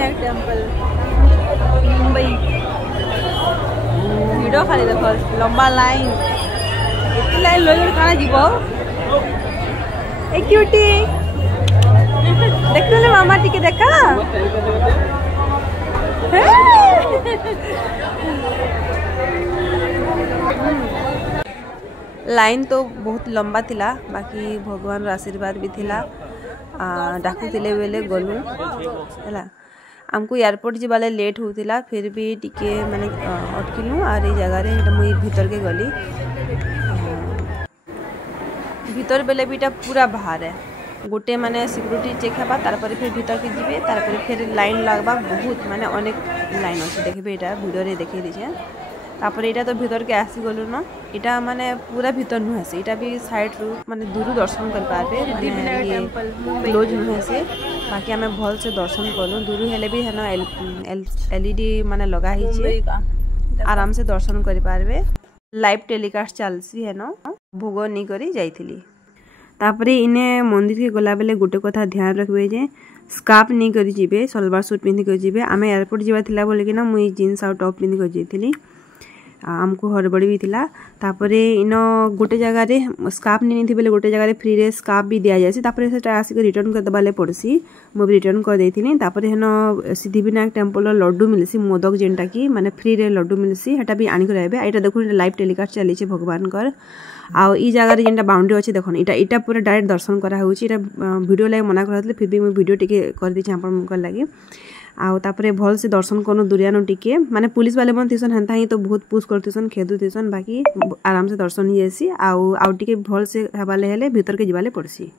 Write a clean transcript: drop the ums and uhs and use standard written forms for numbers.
Siddhivinayak temple Mumbai भिड़ खाली देख लंबा लाइन एत लाइन लोग कहाँ जीव ए क्यूटी देख मामा टिके देखा लाइन तो बहुत लंबा थिला बाकी भगवान आशीर्वाद भी थिला डाकुले बेले गलु है आमको एयरपोर्ट जावाले लेट होता फिर भी टिके माने अटकिलु और ये जगह मुई भीतर के गली भीतर बेले भी पूरा बाहर है गोटे माने सिक्योरिटी चेक हेबा तारपर फिर भीतर के जीवे तारपर फिर लाइन लगवा बहुत माने अनेक लाइन अच्छे देखबे एटा वीडियो रे देखै दिछे तापर एटा तो भीतर के आसी गलु न एटा माने पूरा भीतर नुहे से एटा भी साइड रू माने दूर दर्शन कर पाबे सिद्धिविनायक टेम्पल क्लोज नुहे से बाकी हमें भल से दर्शन कलु दूर हेले भी है ना एलईडी माने लगा ही छे आराम से दर्शन कर पारबे लाइव टेलीकास्ट चलसी है ना भोग नहीं करी जाइथिली तापरे इने मंदिर के गला बेले गोटे कथा ध्यान रखबे जे स्कार्फ नहीं करी जीवे सलवार सूट पिंधि कर जीवे आमे एयरपोर्ट जीवा थिला बोले कि ना मुई जीन्स और टॉप पिंधि कर जेथिली आमको हड़बड़ी भी थिला तापरे इन गोटे जगह रे स्कार्फ नहीं थी बेले गोटे जगह रे फ्री रे स्कार्फ भी दिया जायसी तापरे सेटा आसी के रिटर्न कर दबाले पड़सी मो भी रिटर्न कर देथिनी तापरे हेन सिद्धिविनायक टेम्पल लड्डू मिलसी मोदक जेनटा की माने फ्री रे लड्डू मिलसी हेटा भी आनी कर आबे एटा देखु लाइव टेलीकास्ट चली छे भगवान कर आ ई जगह रे जेनटा बाउंड्री अछि देखन एटा पूरा डायरेक्ट दर्शन करा होची एटा वीडियो लाइव मना करथले फिर भी मैं वीडियो टिके कर दी छी आपन कर लागि आउ तापरे भल से दर्शन करनु दुरियानो टिके माने पुलिस वाले मन थिसन हंता ही तो बहुत पुश करथिसन खेदु थिसन बाकी आराम से दर्शन ही जैसी आउ टिके भल से हवाले हेले भीतर के जिवाले पड़सी